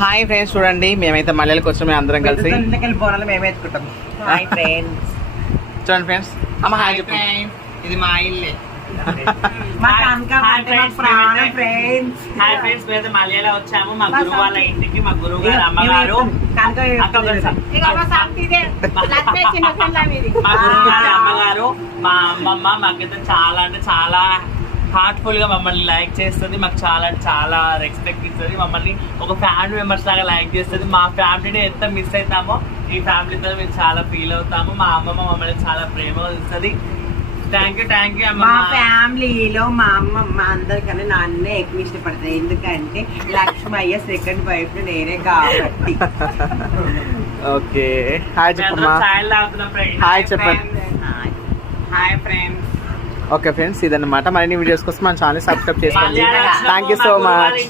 Hi friends, చూడండి మేమైతే మల్లెలకు వచ్చాము అందరం కలిసి. మేమే ఎత్తుకుంటాం. హాయ్ ఫ్రెండ్స్, చూడండి ఫ్రెండ్స్. అమ్మ హాయ్ చెప్పు. ఇది మా ఇల్లే. హాయ్ ఫ్రెండ్స్, మేము మలయాళ వచ్చాము మా గురువు వాళ్ళ ఇంటికి. మా గురువు గారు అమ్మగారు, మా గురువు గారి అమ్మగారు, మా అమ్మమ్మ మాకైతే చాలా అంటే చాలా హార్ట్ఫుల్ గా మమ్మల్ని లైక్ చేస్తుంది. మాకు చాలా అంటే చాలా రెస్పెక్ట్ ఇస్తుంది. మమ్మల్ని ఒక ఫ్యామిలీ మెంబర్స్ లాగా లైక్ చేస్తుంది. మా ఫ్యామిలీని ఎంత మిస్ అవుతామో ఈ ఫ్యామిలీతో మేము చాలా ఫీల్ అవుతాము. మా అమ్మమ్మ మమ్మల్ని చాలా ప్రేమగా ఇస్తుంది. థ్యాంక్ యూ అమ్మ. మా ఫ్యామిలీలో మా అమ్మమ్మ అందరికన్నా నాన్నే ఎక్కువ ఇష్టపడుతుంది. ఎందుకంటే లక్ష్మయ్య సెకండ్ వైఫ్ నేనే కాబట్టి. ఓకే, హాయ్ చెప్పమ్మా. హాయ్ చెప్పండి. Hi friends. ఓకే ఫ్రెండ్స్, ఇదన్నమాట. మరిన్ని వీడియోస్ కోసం మన ఛానల్ సబ్స్క్రైబ్ చేసుకోండి. Thank you so much.